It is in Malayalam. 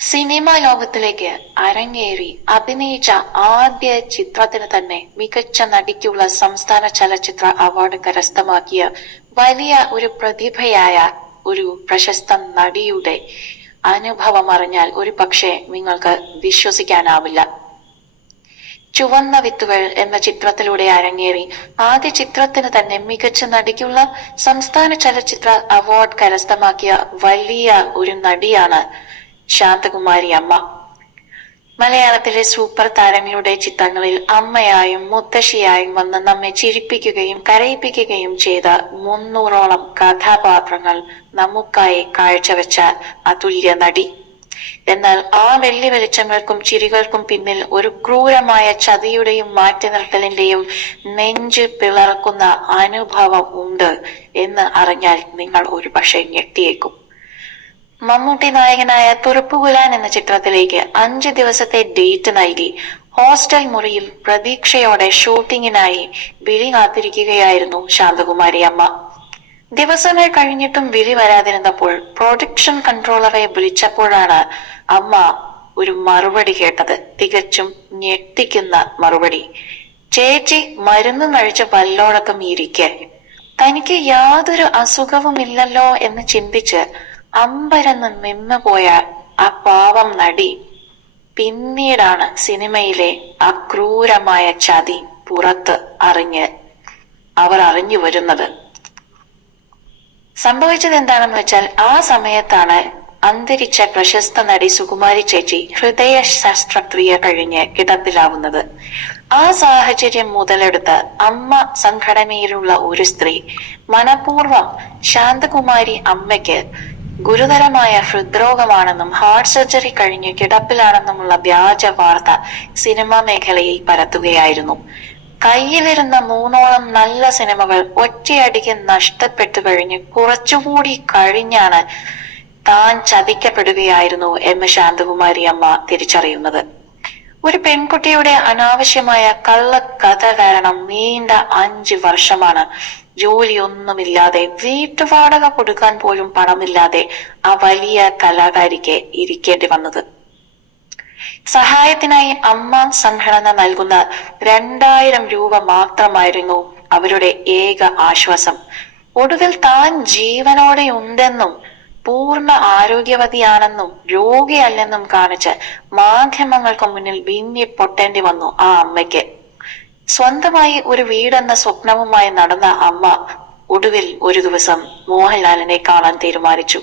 സിനിമാ ലോകത്തിലേക്ക് അരങ്ങേറി അഭിനയിച്ച ആദ്യ ചിത്രത്തിന് തന്നെ മികച്ച നടിക്കുള്ള സംസ്ഥാന ചലച്ചിത്ര അവാർഡ് കരസ്ഥമാക്കിയ വലിയ ഒരു പ്രതിഭയായ ഒരു പ്രശസ്ത നടിയുടെ അനുഭവം അറിഞ്ഞാൽ ഒരു പക്ഷേ നിങ്ങൾക്ക് വിശ്വസിക്കാനാവില്ല. ചുവന്ന വിത്തുകൾ എന്ന ചിത്രത്തിലൂടെ അരങ്ങേറി ആദ്യ ചിത്രത്തിന് തന്നെ മികച്ച നടിക്കുള്ള സംസ്ഥാന ചലച്ചിത്ര അവാർഡ് കരസ്ഥമാക്കിയ വലിയ ഒരു നടിയാണ് ശാന്തകുമാരി അമ്മ. മലയാളത്തിലെ സൂപ്പർ താരങ്ങളുടെ ചിത്രങ്ങളിൽ അമ്മയായും മുത്തശ്ശിയായും വന്ന് നമ്മെ ചിരിപ്പിക്കുകയും കരയിപ്പിക്കുകയും ചെയ്ത 300ഓളം കഥാപാത്രങ്ങൾ നമുക്കായി കാഴ്ചവെച്ച അതുല്യ നടി. എന്നാൽ ആ വെള്ളി വെളിച്ചങ്ങൾക്കും ചിരികൾക്കും പിന്നിൽ ഒരു ക്രൂരമായ ചതിയുടെയും മാറ്റി നിർത്തലിന്റെയും നെഞ്ച് പിളർക്കുന്ന അനുഭവം ഉണ്ട് എന്ന് അറിഞ്ഞാൽ നിങ്ങൾ ഒരു പക്ഷേ ഞെട്ടിയേക്കും. മമ്മൂട്ടി നായകനായ തുറുപ്പുകുലാൻ എന്ന ചിത്രത്തിലേക്ക് 5 ദിവസത്തെ ഡേറ്റ് നൽകി ഹോസ്റ്റൽ മുറിയിൽ പ്രതീക്ഷയോടെ ഷൂട്ടിങ്ങിനായി വിളി കാത്തിരിക്കുകയായിരുന്നു ശാന്തകുമാരി അമ്മ. ദിവസങ്ങൾ കഴിഞ്ഞിട്ടും വിളി വരാതിരുന്നപ്പോൾ പ്രൊഡക്ഷൻ കൺട്രോളറെ വിളിച്ചപ്പോഴാണ് അമ്മ ഒരു മറുപടി കേട്ടത്. തികച്ചും ഞെട്ടിക്കുന്ന മറുപടി. ചേച്ചി മരുന്ന് കഴിച്ച പല്ലോടക്കം ഇരിക്കെ തനിക്ക് യാതൊരു അസുഖവുമില്ലല്ലോ എന്ന് ചിന്തിച്ച് അമ്പരന്ന് നിന്നുപോയ ആ പാവം നടി പിന്നീടാണ് സിനിമയിലെ ആ ക്രൂരമായ ചതി പുറത്ത് അവർ അറിഞ്ഞു വരുന്നത്. സംഭവിച്ചത് എന്താണെന്ന് വെച്ചാൽ ആ സമയത്താണ് അന്തരിച്ച പ്രശസ്ത നടി സുകുമാരി ചേച്ചി ഹൃദയ ശസ്ത്രക്രിയ കഴിഞ്ഞ് കിടപ്പിലാവുന്നത്. ആ സാഹചര്യം മുതലെടുത്ത് അമ്മ സംഘടനയിലുള്ള ഒരു സ്ത്രീ മനഃപൂർവ്വം ശാന്തകുമാരി അമ്മയ്ക്ക് ഗുരുതരമായ ഹൃദ്രോഗമാണെന്നും ഹാർട്ട് സർജറി കഴിഞ്ഞ് കിടപ്പിലാണെന്നുമുള്ള വ്യാജ വാർത്ത സിനിമാ മേഖലയിൽ പരത്തുകയായിരുന്നു. കയ്യിലിരുന്ന 3ഓളം നല്ല സിനിമകൾ ഒറ്റയടിക്ക് നഷ്ടപ്പെട്ടു കഴിഞ്ഞ് കുറച്ചുകൂടി കഴിഞ്ഞാണ് താൻ ചതിക്കപ്പെടുകയായിരുന്നു എന്ന് ശാന്തകുമാരി അമ്മ തിരിച്ചറിയുന്നത്. ഒരു പെൺകുട്ടിയുടെ അനാവശ്യമായ കള്ളക്കഥ കാരണം നീണ്ട 5 വർഷമാണ് ജോലിയൊന്നുമില്ലാതെ വീട്ടുവാടക കൊടുക്കാൻ പോലും പണമില്ലാതെ ആ വലിയ കലാകാരിക്ക് ഇരിക്കേണ്ടി വന്നത്. സഹായത്തിനായി അമ്മ സംഘടന നൽകുന്ന 2000 രൂപ മാത്രമായിരുന്നു അവരുടെ ഏക ആശ്വാസം. ഒടുവിൽ താൻ ജീവനോടെ ഉണ്ടെന്നും പൂർണ്ണ ആരോഗ്യവതിയാണെന്നും രോഗിയല്ലെന്നും കാണിച്ച് മാധ്യമങ്ങൾക്ക് മുന്നിൽ വിങ്ങി പൊട്ടേണ്ടി വന്നു ആ അമ്മയ്ക്ക്. സ്വന്തമായി ഒരു വീടെന്ന സ്വപ്നവുമായി നടന്ന അമ്മ ഒടുവിൽ ഒരു ദിവസം മോഹൻലാലിനെ കാണാൻ തീരുമാനിച്ചു.